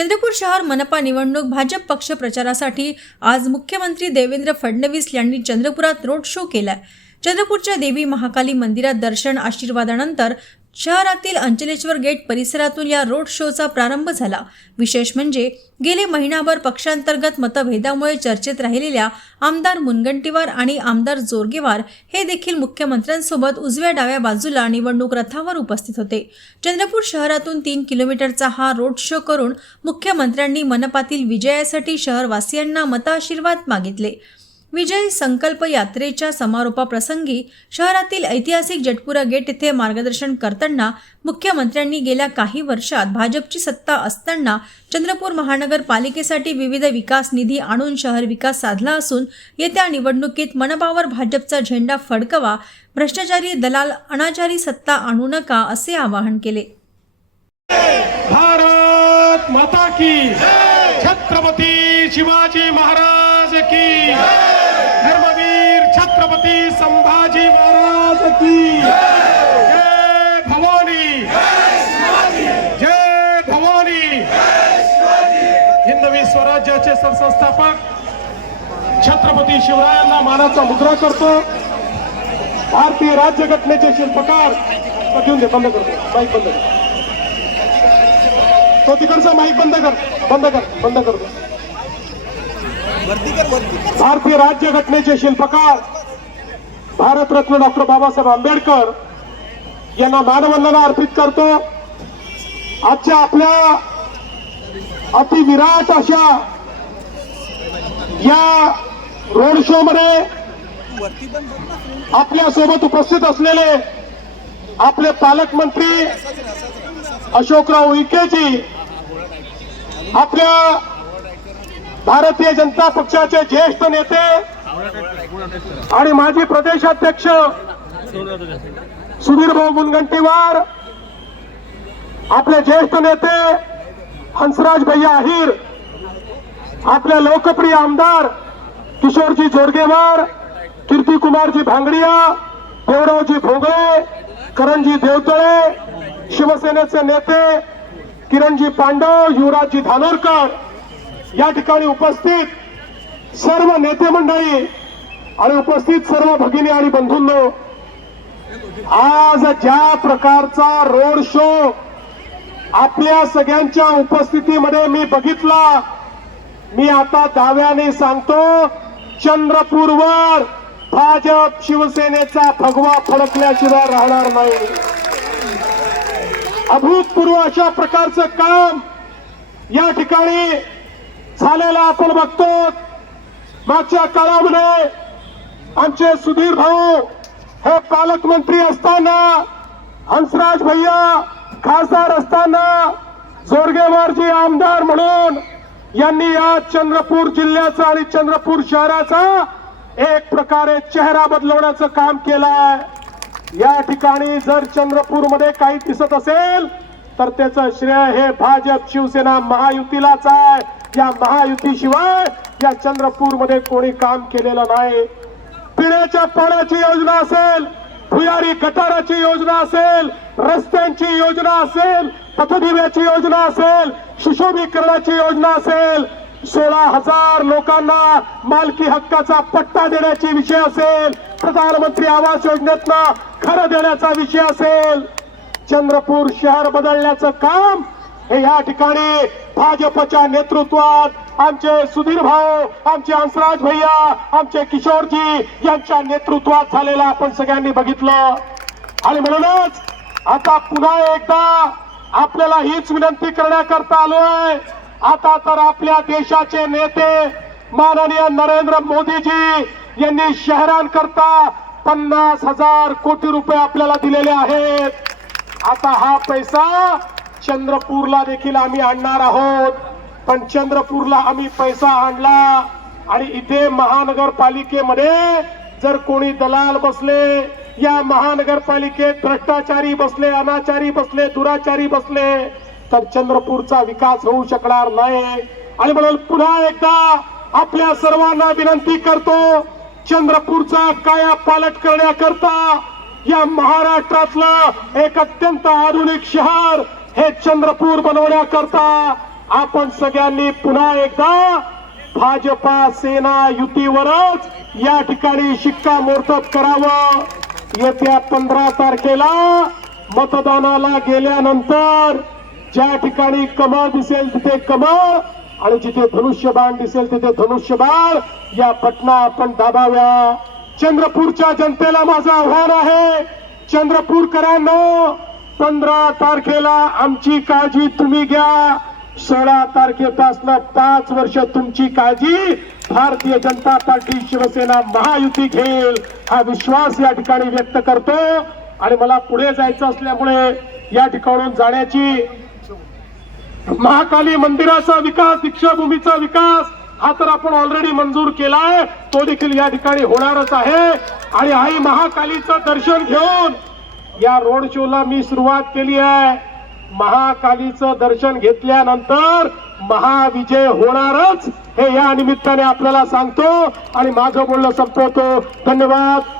चंद्रपूर शहर मनपा निवडणूक भाजप पक्ष प्रचारासाठी आज मुख्यमंत्री देवेंद्र फडणवीस यांनी चंद्रपुरात रोड शो केला। चंद्रपूरच्या देवी महाकाली मंदिरात दर्शन आशीर्वादानंतर शहरातील अंचलेश्वर गेट परिसरातून या रोड शोचा प्रारंभ झाला। विशेष म्हणजे गेले महिनाभर पक्षांतर्गत मतभेदामुळे चर्चेत राहिलेल्या आमदार मुनगंटीवार आणि आमदार जोरगेवार हे देखील मुख्यमंत्र्यांसोबत उजव्या डाव्या बाजूला निवडणूक रथावर उपस्थित होते। चंद्रपूर शहरातून 3 किलोमीटरचा हा रोड शो करून मुख्यमंत्र्यांनी मनपातील विजयासाठी शहरवासियांना मताशीर्वाद मागितले। विजय संकल्प यात्रेच्या समारोपाप्रसंगी शहरातील ऐतिहासिक जटपुरा गेट येथे मार्गदर्शन करताना मुख्यमंत्र्यांनी गेल्या काही वर्षात भाजपची सत्ता असताना चंद्रपूर महानगरपालिकेसाठी विविध विकास निधी आणून शहर विकास साधला असून येत्या निवडणुकीत मनपावर भाजपचा झेंडा फडकवा, भ्रष्टाचारी दलाल अनाचारी सत्ता आणू नका असे आवाहन केले। भारत माता की छत्रपती शिवाजी महाराज की धर्मवीर छत्रपती संभाजी महाराज की जय भवानी जय भवानी। हिंदवी स्वराज्याचे सरसंस्थापक छत्रपती शिवरायांना मानाचा मुद्रा करतो। भारतीय राज्यघटनेचे शिल्पकार घेऊन दे, बंद करतो माईक, बंद कर तो तिकडचा माईक, बंद कर दो। भारतीय राज्यघटनेचे शिल्पकार भारतरत्न डॉक्टर बाबासाहेब आंबेडकर यांना मानवंदना अर्पित करतो। आजच्या आपल्या अतिविराट अशा या रोड शो मध्ये आपल्या सोबत उपस्थित असलेले आपले पालकमंत्री अशोकराव उईकेजी, आपल्या भारतीय जनता पक्षाचे ज्येष्ठ नेते आणि माजी प्रदेशाध्यक्ष सुधीरभाऊ मुनगंटीवार, आपले ज्येष्ठ नेते हंसराज भैया अहिर, आपले लोकप्रिय आमदार किशोरजी जोरगेवार, कीर्तिकुमारजी भांगडिया, देवरावजी भोगळे, करणजी देवतळे, शिवसेनेचे नेते किरणजी पांडव, युवराजजी धानोरकर, या ठिकाणी उपस्थित सर्व नेते मंडळी आणि उपस्थित सर्व भगिनी आणि बंधूंनो, आज ज्या प्रकारचा रोड शो आपल्या सगळ्यांच्या उपस्थितीमध्ये मी बघितला, मी आता दाव्याने सांगतो, चंद्रपूरवर भाजप शिवसेनेचा भगवा फडकल्याशिवाय राहणार नाही। अभूतपूर्व अशा प्रकारचं काम या ठिकाणी झालेलं आपण बघतो। मागच्या काळामध्ये आमचे सुधीर भाऊ हे पालकमंत्री असताना, हंसराज भैया खासदार असताना, जोरगेवारजी आमदार म्हणून यांनी या चंद्रपूर जिल्ह्याचा आणि चंद्रपूर शहराचा एक प्रकारे चेहरा बदलवण्याचं काम केलंय। या ठिकाणी जर चंद्रपूरमध्ये काही दिसत असेल तर त्याचं श्रेय हे भाजप शिवसेना महायुतीलाच आहे। या महायुतीशिवाय या चंद्रपूरमध्ये कोणी काम केलेलं नाही। पिण्याच्या पाण्याची योजना असेल, भुयारी गटाराची योजना असेल, रस्त्यांची योजना असेल, पथदिव्याची योजना असेल, सुशोभीकरणाची योजना असेल, 16,000 लोकांना मालकी हक्काचा पट्टा देण्याची विषय असेल, प्रधानमंत्री आवास योजनेतनं घर देण्याचा विषय असेल, चंद्रपूर शहर बदलण्याचं काम हे या ठिकाणी भाजपच्या नेतृत्वात आमचे सुधीर भाऊ, आमचे हंसराज भैया, आमचे किशोरजी यांच्या नेतृत्वात झालेलं आपण सगळ्यांनी बघितलं। आणि म्हणूनच आता पुन्हा एकदा आपल्याला हीच विनंती करण्याकरता आलोय। आता तर आपल्या देशाचे नेते माननीय नरेंद्र मोदीजी यांनी शहरांकरता 50,000 कोटी रुपये आपल्याला दिलेले आहेत। आता हा पैसा चंद्रपूरला देखील आम्ही आणणार आहोत। पण चंद्रपूरला आम्ही पैसा आणला आणि इथे महानगरपालिकेमध्ये जर कोणी दलाल बसले, या महानगरपालिकेत भ्रष्टाचारी बसले, अनाचारी बसले, दुराचारी बसले, तर चंद्रपूरचा विकास होऊ शकणार नाही। आणि म्हणून पुन्हा एकदा आपल्या सर्वांना विनंती करतो, चंद्रपूरचा कायापालट करण्याकरता या महाराष्ट्रातलं एक अत्यंत आधुनिक शहर हे चंद्रपूर बनवण्याकरता आपण सगळ्यांनी पुन्हा एकदा भाजपा सेना युतीवरच या ठिकाणी शिक्कामोर्तब करावं. येत्या 15 तारखेला मतदानाला गेल्यानंतर ज्या ठिकाणी कमळ दिसेल तिथे कमळ आणि जिथे धनुष्यबाण दिसेल तिथे धनुष्यबाण या बटना आपण दाबाव्या. चंद्रपूरच्या जनतेला माझं आव्हान आहे, चंद्रपूरकरांनो 15 तारखेला आमची काळजी तुम्ही घ्या. 16 तारखेपासून 5 वर्ष तुमची काळजी भारतीय जनता पार्टी शिवसेना महायुती घेईल हा विश्वास या ठिकाणी व्यक्त करतो. आणि मला पुढे जायचं असल्यामुळे या ठिकाणून जाण्याची महाकाली मंदिराचा विकास, दीक्षाभूमीचा विकास हा तर आपण ऑलरेडी मंजूर केलाय, तो देखील या ठिकाणी होणारच आहे. आणि आई महाकालीचं दर्शन घेऊन या रोड शोला मी सुरुवात केली आहे. महाकालीचं दर्शन घेतल्यानंतर महाविजय होणारच हे या निमित्ताने आपल्याला सांगतो आणि माझं बोलणं संपवतो. धन्यवाद.